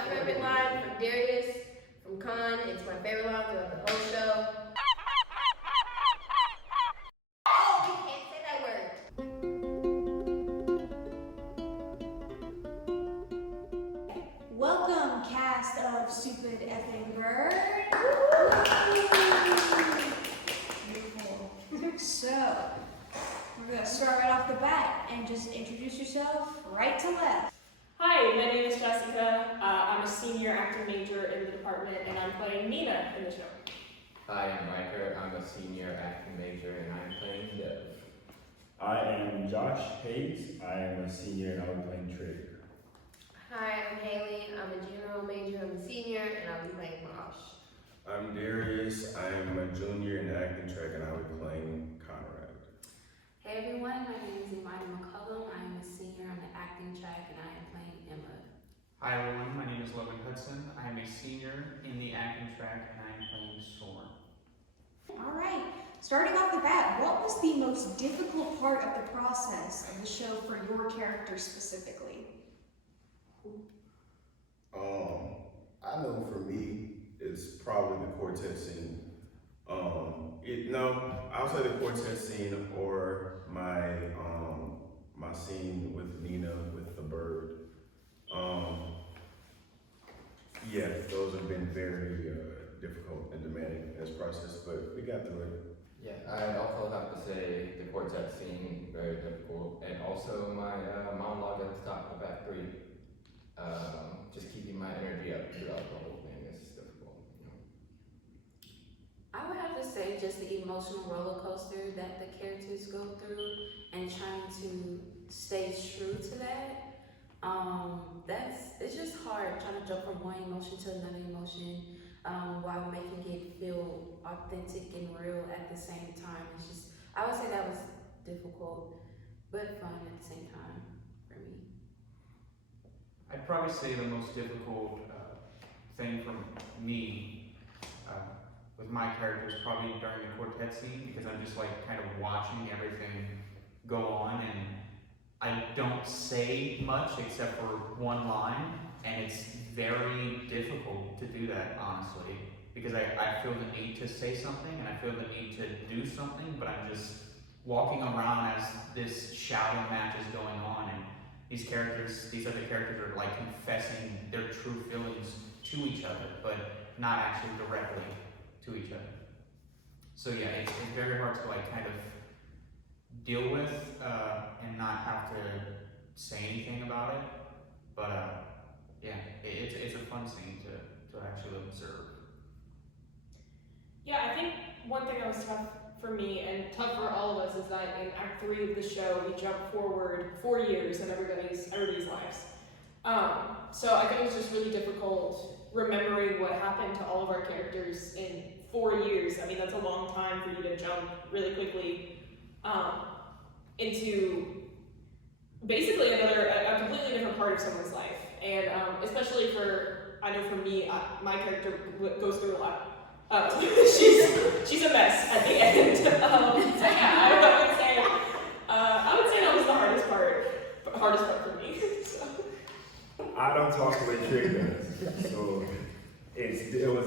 my favorite line from Darius, from Khan. It's my favorite line throughout the whole show. Oh, you can't say that word. Welcome, cast of Stupid Effing Bird. Beautiful. So, we're gonna start right off the bat and just introduce yourself right to left. Hi, my name is Jessica. I'm a senior acting major in the department, and I'm playing Nina in the show. Hi, I'm Riker. I'm a senior acting major and I'm playing Dev. I am Josh Hayes. I am a senior and I'll be playing Trig. Hi, I'm Haley. I'm a general major. I'm a senior, and I'll be playing Mosh. I'm Darius. I am a junior in the acting track and I'll be playing Conrad. Hey everyone, my name is Imani McCullum. I am a senior on the acting track and I am playing Emma. Hi everyone, my name is Logan Hudson. I am a senior in the acting track and I am playing Soren. All right, starting off the bat, what was the most difficult part of the process of the show for your character specifically? I know for me, it's probably the quartet scene. I'll say the quartet scene or my scene with Nina with the bird. Yeah, those have been very difficult and demanding in this process, but we got through it. Yeah, I also have to say the quartet scene, very difficult. And also my monologue at the top of Act 3. Just keeping my energy up throughout the whole thing is difficult. I would have to say just the emotional roller coaster that the characters go through and trying to stay true to that. It's just hard trying to jump from one emotion to another emotion while making it feel authentic and real at the same time. I would say that was difficult, but fun at the same time for me. I'd probably say the most difficult thing for me with my character is probably during the quartet scene, because I'm just like kind of watching everything go on and I don't say much except for one line, and it's very difficult to do that, honestly, because I feel the need to say something and I feel the need to do something, but I'm just walking around as this shouting match is going on, and these other characters are like confessing their true feelings to each other, but not actually directly to each other. So yeah, it's very hard to like kind of deal with and not have to say anything about it. But yeah, it's a fun scene to actually observe. Yeah, I think one thing that was tough for me and tough for all of us is that in Act 3 of the show, we jump forward 4 years in everybody's lives. So I think it was just really difficult remembering what happened to all of our characters in 4 years. I mean, that's a long time for you to jump really quickly into basically a completely different part of someone's life. And especially I know for me, my character goes through a lot. She's a mess at the end. So yeah, I would say that was the hardest part for me. So. I don't talk the way Trig does, so it was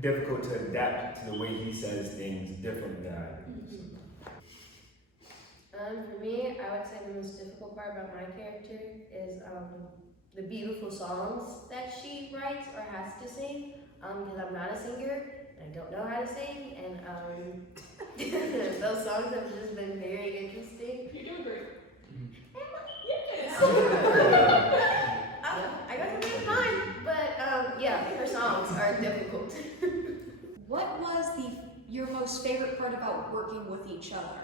difficult to adapt to the way he says things different than I do. For me, I would say the most difficult part about my character is the beautiful songs that she writes or has to sing, because I'm not a singer and I don't know how to sing, and those songs have just been very interesting. You're doing great. Yes. I got something in mind, but yeah, her songs are difficult. What was your most favorite part about working with each other?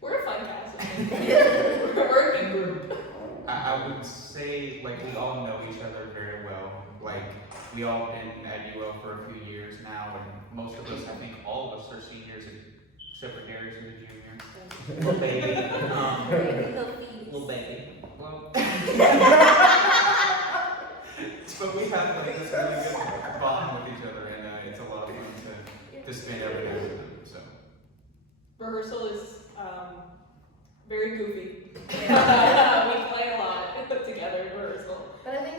We're a fun cast. We're a good group. I would say like we all know each other very well. Like we all been at UL for a few years now, and most of us, I think all of us are seniors except for Darius who's a junior. Little baby. Little baby. Well, but we have like this really good bond with each other, and it's a lot of fun to spend every day with them. So Rehearsal is very goofy. We play a lot together in rehearsal. But I think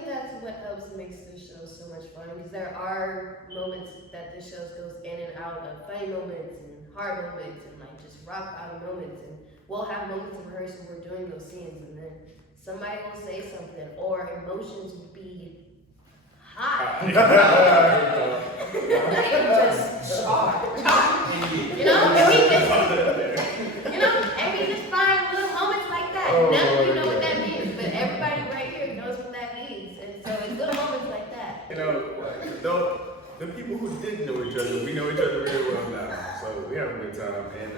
makes this show so much fun because there are moments that this show goes in and out of funny moments and hard moments and like just rock bottom moments, and we'll have moments in rehearsal where we're doing those scenes and then somebody will say something or emotions will be hot. Like just sharp. You know, and we just find little moments like that. None of you know what that means, but everybody right here knows what that means. And so it's little moments like that. You know, the people who did know each other, we know each other very well now. So we have a good time. And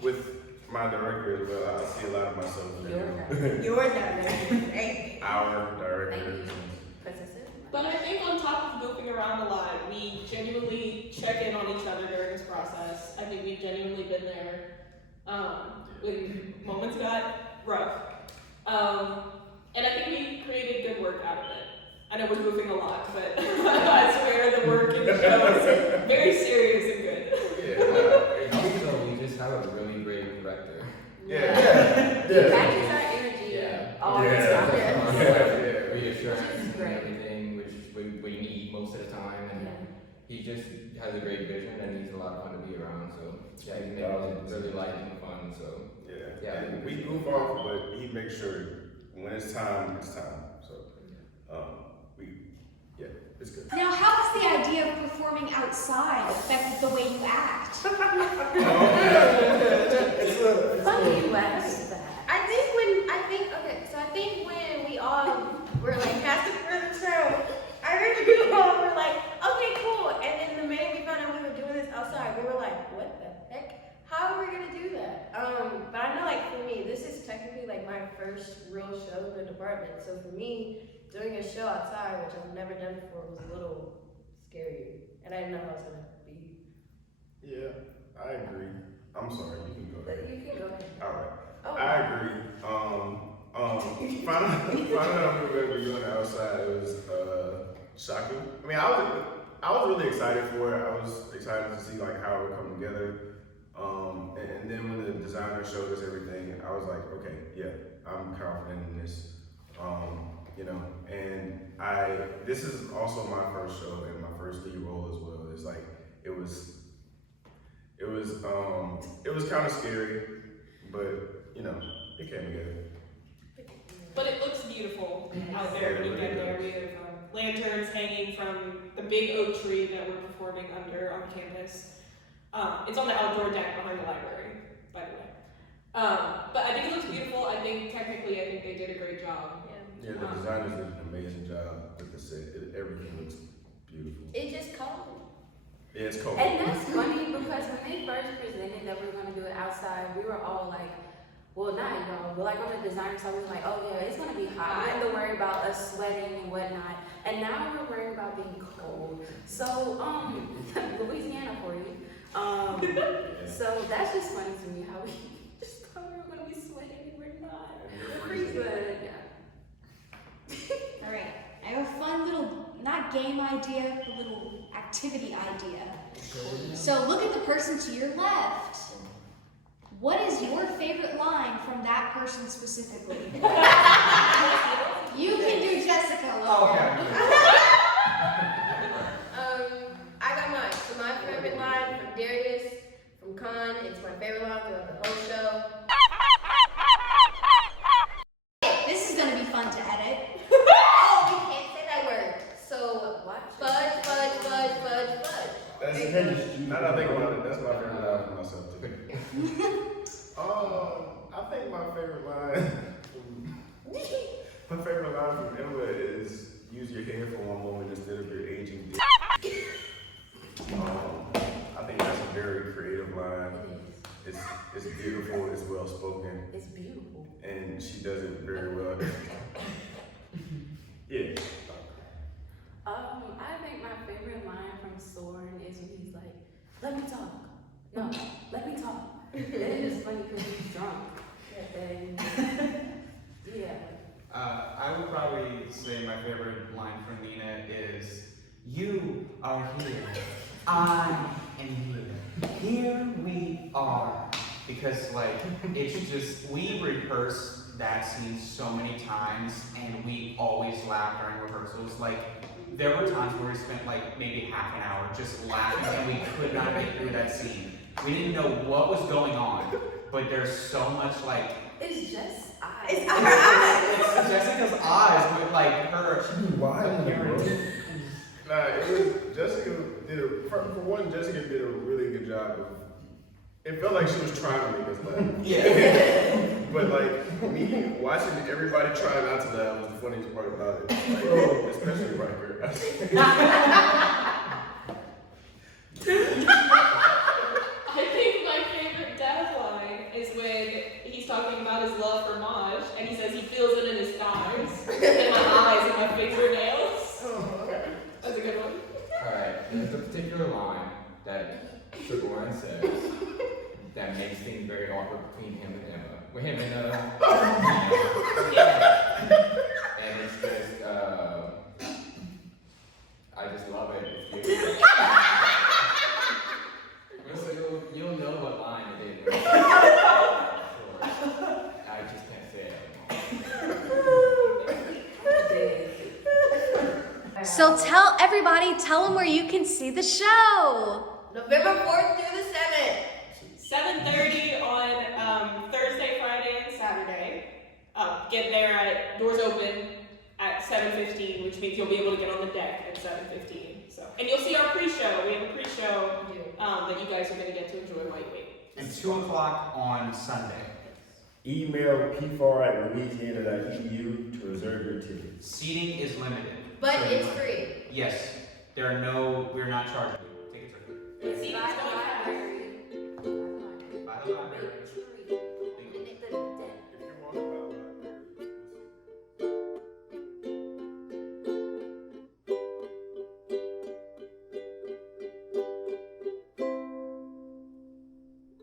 with my director as well, I see a lot of myself in him. Your director, right? Our Thank director. you, Princess. But I think on top of goofing around a lot, we genuinely check in on each other during this process. I think we've genuinely been there when moments got rough. And I think we created good work out of it. I know we're goofing a lot, but I swear the work in the show is very serious and good. Yeah. Also, we just have a really great director. Yeah. Matches our energy all the time. Reassurance Which is and great. everything, which we need most of the time, and he just has a great vision, and he's a lot of fun to be around. So yeah, he makes it really light and fun. So Yeah. And we goof off, but he makes sure when it's time, it's time. So it's good. Now, how has the idea of performing outside affected the way you act? Funny you asked that. I think when we all were like casted for the show, I think we all were like, okay, cool. And then the minute we found out we were doing this outside, we were like, what the heck? How are we gonna do that? But I know like for me, this is technically like my first real show in the department. So for me, doing a show outside, which I've never done before, was a little scary. And I didn't know how it was gonna be. Yeah, I agree. I'm sorry, you can go But ahead. you can go ahead. All right. Oh, I agree. Finding out we were going to be on the outside, it was shocking. I mean, I was really excited for it. I was excited to see like how it would come together. And then when the designer showed us everything, I was like, okay, yeah, I'm confident in this. You know, and this is also my first show and my first lead role as well. It's like it was kind of scary, but you know, it came together. But it looks beautiful out there when you get there. We have lanterns hanging from the big oak tree that we're performing under on campus. It's on the outdoor deck behind the library, by the way. But I think it looks beautiful. I think they did a great job. Yeah, the designers did an amazing job with the set. Everything looks beautiful. It just cold. Yeah, it's cold. And that's funny because when they first presented that we were gonna do it outside, we were all like, well, not y'all, but like on the designer side, we were like, oh yeah, it's gonna be hot. We have to worry about us sweating and whatnot. And now we're worrying about being cold. So, Louisiana for you. So that's just funny to me how we just thought we were gonna be sweating and we're not. We're freezing. Yeah. All right, I have a fun little, not game idea, but little activity idea. So look at the person to your left. What is your favorite line from that person specifically? You can do Jessica. I got mine. So my favorite line from Darius, from Khan, it's my favorite line throughout the whole show. This is gonna be fun to edit. Oh, we can't say that word. So, Watch. fudge, fudge, fudge, fudge, fudge. Now that I think about it, that's my favorite line for myself too. I think my favorite line from Emma is use your hair for one moment instead of your aging dick. I think that's a very creative line. It is. It's beautiful, it's well spoken, It's beautiful. and she does it very well. Yeah. I think my favorite line from Soren is when he's like, let me talk. No, let me talk. And it's funny because he's drunk. And yeah. I would probably say my favorite line from Nina is, "You are here, I am here. Here we are." Because like it's just we rehearse that scene so many times, and we always laughed during rehearsals. Like, there were times where we spent like maybe half an hour just laughing, and we could not get through that scene. We didn't know what was going on, but there's so much like. It's just eyes. It's her eyes. It's Jessica's eyes with like her. Why? Nah, it was Jessica did for one. Jessica did a really good job of. It felt like she was trying to make us laugh. Yeah. But like me watching everybody try not to laugh was the funniest part about it. Like, especially Riker. I think my favorite dad line is when he's talking about his love for Maj, and he says he feels it in his thighs, and my eyes and my fingernails. That's a good one. Alright, there's a particular line that Sugar One says that makes things very awkward between him and Emma. With him and and it's just I just love it. So you'll know what line it is. I just can't say it. So tell them where you can see the show. November 4th through the 7th. 7:30 on Thursday, Friday, and Saturday. Get there at doors open at 7:15, which means you'll be able to get on the deck at 7:15. So, and you'll see our pre-show. We have a pre-show that you guys are going to get to enjoy while you wait. And 2 o'clock on Sunday. Email pfar@louisiana.edu to reserve your tickets. Seating is limited. But So it's free. Yes. We're not charging.